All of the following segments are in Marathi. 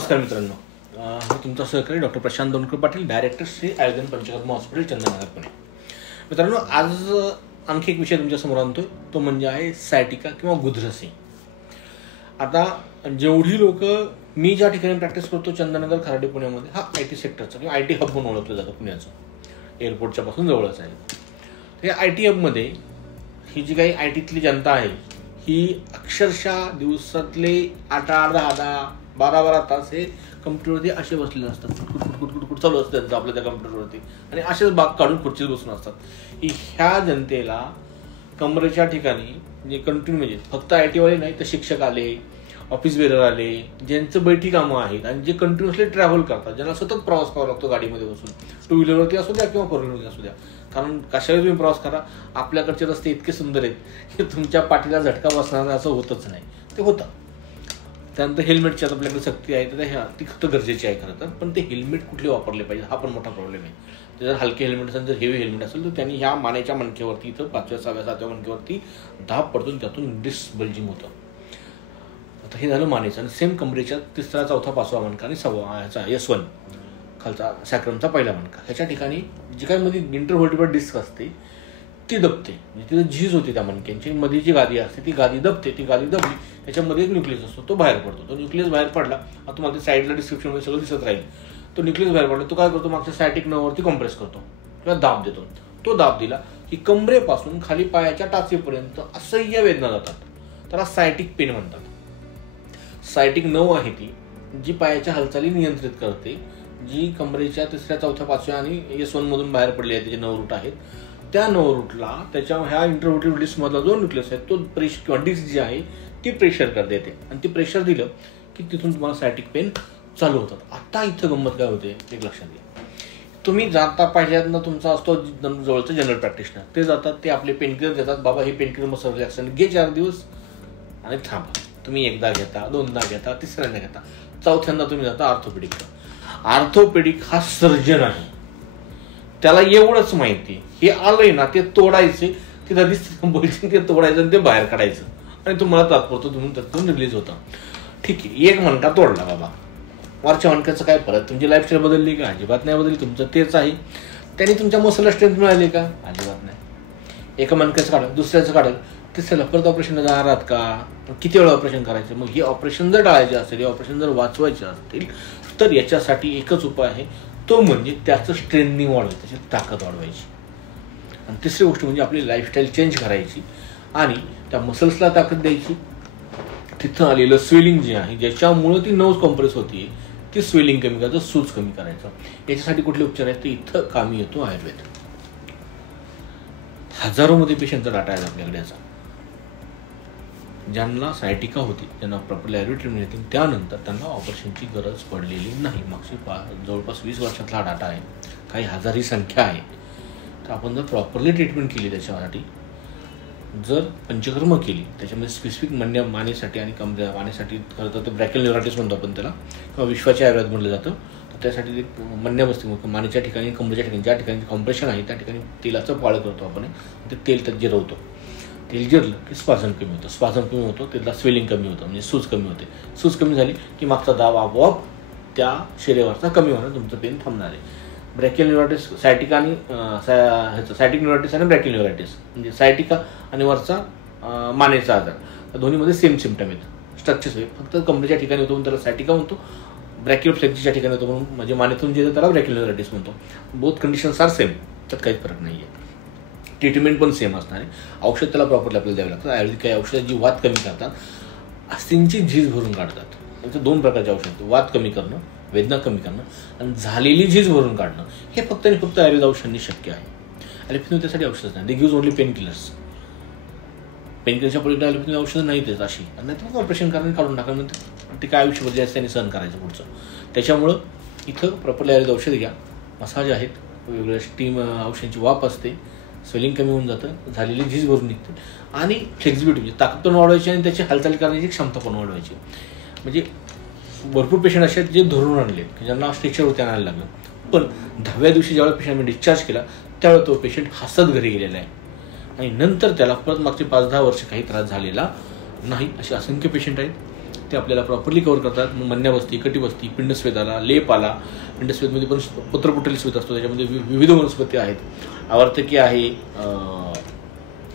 नमस्कार मित्रांनो, मी तुमचा सहकारी डॉक्टर प्रशांत दोनकर पाटील, डायरेक्टर श्री आयोजन पंचकर्म हॉस्पिटल, चंदननगर, पुणे. मित्रांनो, आज आणखी एक विषय तुमच्यासमोर आणतोय, तो म्हणजे आहे सायटिका किंवा गुदरसी. आता जेवढी लोक मी ज्या ठिकाणी प्रॅक्टिस करतो, चंदननगर, खराडे, पुण्यामध्ये, हा IT सेक्टरचा किंवा IT हब म्हणून ओळखलं जातं पुण्याचं, एअरपोर्टच्या पासून जवळच आहे. या IT हबमध्ये ही जी काही ITतली जनता आहे, ही अक्षरशः दिवसातले 8-10, 12 तास हे कम्प्युटरवरती असे बसलेले असतात. कुटकुट चालू असतं त्यांचं आपल्या त्या कम्प्युटरवरती, आणि असेच बाग काढून खुर्चीत बसून असतात. ह्या जनतेला कमरेच्या ठिकाणी म्हणजे कंटिन्यू, म्हणजे फक्त ITवाले नाही तर शिक्षक आले, ऑफिस बेरर आले, ज्यांचं बैठी कामं आहेत आणि जे कंटिन्युअसली ट्रॅव्हल करतात, ज्यांना सतत प्रवास करावा लागतो गाडीमध्ये बसून, 2 व्हीलरवरती असू द्या किंवा 4 व्हीलरवरती असू द्या. कारण कशाला तुम्ही प्रवास करा, आपल्याकडचे रस्ते इतके सुंदर आहेत की तुमच्या पाठीला झटका बसणार असं होतच नाही, ते होतं. त्यानंतर हेल्मेटची आता आपल्याकडे सक्ती आहे, तर ती फक्त गरजेची आहे खरं तर. पण ते हेल्मेट कुठले वापरले पाहिजे हा पण मोठा प्रॉब्लेम आहे. जर हलके हेल्मेट असेल, जर हेवी हेल्मेट असेल, तर त्यांनी ह्या मानेच्या मणक्यावरती, इथं 5व्या, 6व्या, 7व्या मणक्यावरती दाब पडतो, त्यातून डिस्क बल्जिंग होतं. आता हे झालं मानेचं. आणि सेम कमरेच्या 3रा, 4था, 5वा मणका आणि 6वा ह्याचा S1 खालचा सॅक्रमचा पहिला मणका, ह्याच्या ठिकाणी जी काही मध्ये इंटरव्हर्टिब्रल डिस्क असते ती दबते. म्हणजे तिथं झीज होती त्या मणक्यांची, मध्ये जी गादी असते ती गादी दबते. ती गादी दबली, त्याच्यामध्ये एक न्यूक्लियस असतो, तो बाहेर पडतो. तो न्यूक्लियस बाहेर पडला, आता तुम्हाला ते साईडला डिस्क्रिप्शनमध्ये सगळं दिसत राहील. तो न्यूक्लियस बाहेर पडला, तो काय करतो, मागच्या सायटिक नर्ववरती कॉम्प्रेस करतो किंवा दाब देतो. तो दाब दिला की कमरेपासून खाली पायाच्या टाचेपर्यंत असह्य वेदना जातात. त्याला सायटिक पेन म्हणतात. सायटिक नर्व आहे ती जी पायाच्या हालचाली नियंत्रित करते, जी कमरेच्या 3ऱ्या, 4थ्या, 5व्या आणि S1 मधून बाहेर पडले आहे, त्याचे नर्व रूट आहेत. त्या नर्व रूटला त्याच्या ह्या इंटरव्हर्टिब्रल डिस्क मधला जो न्यूक्लियस आहे तो प्रेशर किंवा डिस्क जी आहे ती प्रेशर करते येते, आणि ती प्रेशर दिलं की तिथून तुम्हाला सायटिक पेन चालू होतात. आता इथं गंमत काय होते एक लक्षात घ्या. तुम्ही जाता पहिल्यांदा तुमचा असतो जवळचं जनरल प्रॅक्टिशनर, ते जातात, ते आपले पेनकिलर देतात, बाबा हे पेनकिलर मसल रिलॅक्सन घे 4 दिवस आणि थांबा. तुम्ही एकदा घेता, 2दा घेता, 3ऱ्यांदा घेता, 4थ्यांदा तुम्ही जाता ऑर्थोपेडिक. ऑर्थोपेडिक हा सर्जन आहे, त्याला एवढंच माहिती, हे आलंय ना ते तोडायचे, तिथं दिसतं बोलचे, ते तोडायचं आणि ते बाहेर काढायचं, आणि तुम्हाला तात्पुरतं तुम्ही त्यातून रिलीज होता. ठीक आहे, एक मणका तोडला बाबा, वरच्या मणक्याचं काय फरक, तुमची लाईफस्टाईल बदलली का? अजिबात नाही बदलली, तुमचं तेच आहे. त्यांनी तुमच्या मसलला स्ट्रेंथ मिळाली का? अजिबात नाही. एका मणक्याचं काढलं, दुसऱ्याचं काढलं, तिसऱ्याला परत ऑपरेशनला जाणार आहात का? किती वेळा ऑपरेशन करायचं? मग हे ऑपरेशन जर टाळायचे असेल, हे ऑपरेशन जर वाचवायचे असतील, तर याच्यासाठी एकच उपाय आहे, तो म्हणजे त्याचं स्ट्रेंथनिंग वाढवायचं, त्याची ताकद वाढवायची. आणि तिसरी गोष्ट म्हणजे आपली लाईफस्टाईल चेंज करायची आणि त्या मसल्सला ताकद द्यायची. तिथं आलेलं स्वेलिंग जे आहे, ज्याच्यामुळं ती नर्व्ह कॉम्प्रेस होती, ती स्वेलिंग कमी करायचं, सूज कमी करायचं. याच्यासाठी कुठले उपचार आहेत, तर इथं कामी येतो आयुर्वेद. हजारोमध्ये पेशंटचा डाटा आहे आपल्याकडे याचा. ज्यांना सायटिका होती, ज्यांना प्रॉपरली आयुर्वेद ट्रीटमेंट येते, त्यानंतर त्यांना ऑपरेशनची गरज पडलेली नाही. मागची जवळपास 20 वर्षातला डाटा आहे, काही हजार ही संख्या आहे. तर आपण जर प्रॉपरली ट्रीटमेंट केली, त्याच्यासाठी जर पंचकर्म केली, त्याच्यामध्ये स्पेसिफिक मानेसाठी आणि मानेसाठी, खरं तर ते ब्रॅकियल न्यूरायटिस म्हणतो आपण त्याला, किंवा विश्वाचे आयुर्वेद म्हणलं जातं. तर त्यासाठी ते मन्याबस्ती मानेच्या ठिकाणी, कमरेच्या ठिकाणी, ज्या ठिकाणी कॉम्प्रेशन आहे त्या ठिकाणी तेलाचं पाळं करतो आपण, ते तेल त्यात जिरवतो. तेल जिरलं की स्पाझम कमी होतं, स्पाझम कमी होतो, त्याला स्वेलिंग कमी होतं, म्हणजे सूज कमी होते. सूज कमी झाली की मागचा दाब आपोआप त्या शरीरावरचा कमी होणं, तुमचं पेन थांबणार आहे. ब्रॅकियल न्यूरायटिस, सायटिका आणि सायटिक न्यूरायटिस आणि ब्रॅकियल न्यूरायटिस, म्हणजे सायटिका आणि वरचा मानेचा आजार, दोन्हीमध्ये सेम सिम्पटम आहेत, स्ट्रक्चर्स आहे. फक्त कमरेच्या ठिकाणी होतो म्हणून त्याला सायटिका म्हणतो, ब्रॅकियल फ्लेक्सीच्या ठिकाणी होतो म्हणून, म्हणजे मानेतून जे त्याला ब्रॅकियल न्यूरायटिस म्हणतो. बोथ कंडिशन्स आर सेम, त्यात काहीच फरक नाही आहे. ट्रीटमेंट पण सेम असणार आहे. औषध त्याला प्रॉपरली आपल्याला द्यावं लागतं. आयुर्वेदिक काही औषधं जी वात कमी करतात, अस्थिंची झीज भरून काढतात. त्याचे 2 प्रकारचे औषध आहेत, वात कमी करणं, वेदना कमी करणं, आणि झालेली झीज भरून काढणं. हे फक्त आणि फक्त आयुर्वेद औषधांनी शक्य आहे. ॲलोपॅथी त्यासाठी औषध नाही, they gives only pain killers. Pain किलरच्या पलीकडे ॲलोपॅथी औषधं नाही देत अशी, आणि नाही तर ऑपरेशन करून काढून टाकल्यानंतर ते काय आयुष्यभर जास्त त्यांनी सहन करायचं पुढचं. त्याच्यामुळं इथं प्रॉपरली आयुर्वेद औषध घ्या. मसाज आहेत, वेगवेगळ्या स्टीम औषधांची वाफ असते, स्वेलिंग कमी होऊन जातं, झालेली झीज भरून निघते, आणि फ्लेक्झिबिलिटी म्हणजे ताकद पण वाढवायची आणि त्याची हालचाल करण्याची क्षमता पण वाढवायची. म्हणजे भरपूर पेशंट असे आहेत जे धरून आणले, की ज्यांना स्ट्रेचरवरती आणायला लागलं, पण 10व्या दिवशी ज्यावेळेला पेशंटने डिस्चार्ज केला त्यावेळेला तो पेशंट हसत घरी गेलेला आहे, आणि नंतर त्याला परत मागचे 5-10 वर्ष काही त्रास झालेला नाही. असे असंख्य पेशंट आहेत. ते आपल्याला प्रॉपरली कव्हर करतात. मग मन्याबस्ती, कटिबस्ती, पिंडस्वेद आला, लेप आला. पिंडस्वेदमध्ये पण पत्रपुटली स्वेद असतो, त्याच्यामध्ये विविध वनस्पती आहेत. आवर्तकी आहे,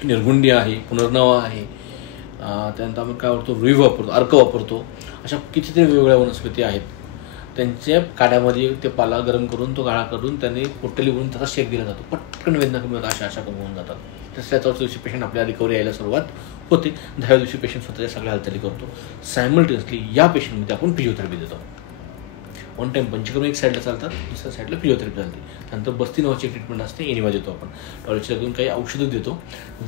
निर्गुंडी आहे, पुनर्नवा आहे. त्यानंतर आपण काय वापरतो, रुई वापरतो, अर्क वापरतो. अशा कितीतरी वेगवेगळ्या वनस्पती आहेत. त्यांच्या काड्यामध्ये ते पाला गरम करून तो गाळा करून त्याने पोटली बनवून त्याचा शेक दिला जातो. पटकन वेदना कमी होतात, अशा कमी होऊन जातात. त्याच्या दिवशी पेशंट आपल्याला रिकव्हरी यायला सुरुवात होते. 10व्या दिवशी पेशंट स्वतःच्या सगळ्या हालचाली करतो. सायमल्टेनियसली या पेशंटमध्ये आपण फिजिओथेरपी देतो. वन टाईम पंचकर्म एक साईडला चालतात, दुसऱ्या साईडला फिजिओथेरपी चालते. त्यानंतर बस्ती नावाची ट्रीटमेंट असते, एनिमा देतो आपण. टॉयलेटच्या लागून काही औषधं देतो,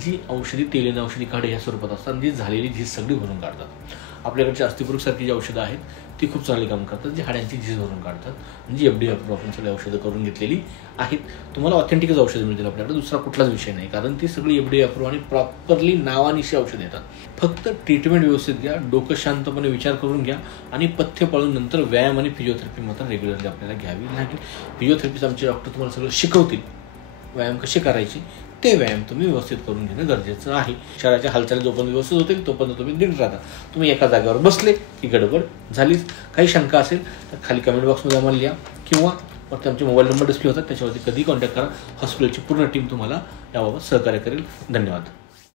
जी औषधी तेलीने औषधी काढे या स्वरूपात असतात, जी झालेली झीज सगळी भरून काढतात. आपल्याकडची अस्थिपूरकसारखी जी औषधं आहेत ती खूप चांगली काम करतात, जी हाड्यांची झीज भरून काढतात. जी FDA अप्रूव्ह आपण सगळी औषधं करून घेतलेली आहेत. तुम्हाला ऑथेंटिकच औषधं मिळतील आपल्याकडे, दुसरा कुठलाच विषय नाही. कारण ती सगळी FDA अप्रूव्ह आणि प्रॉपरली नावानिशी औषधं येतात. फक्त ट्रीटमेंट व्यवस्थित घ्या, डोकं शांतपणे विचार करून घ्या आणि पथ्य पाळून नंतर व्यायाम आणि फिजिओथेरपी मात्र रेग्युलरली आपल्याला घ्यावी लागेल. फिजिओथेरपीचे आमचे डॉक्टर तुम्हाला सगळं शिकवतील. व्यायाम कसे करायचे ते व्यायाम तुम्ही व्यवस्थित करून घेणं गरजेचं आहे. शरीराच्या हालचाली जोपर्यंत व्यवस्थित होतील तोपर्यंत तुम्ही नीट राहता. तुम्ही एका जागेवर बसले की गडबड झालीच. काही शंका असेल तर खाली कमेंट बॉक्समध्ये आम्हाला लिहा किंवा फक्त आमचे मोबाईल नंबर डिस्प्ले होतात त्याच्यावरती कधी कॉन्टॅक्ट करा. हॉस्पिटलची पूर्ण टीम तुम्हाला याबाबत सहकार्य करेल. धन्यवाद.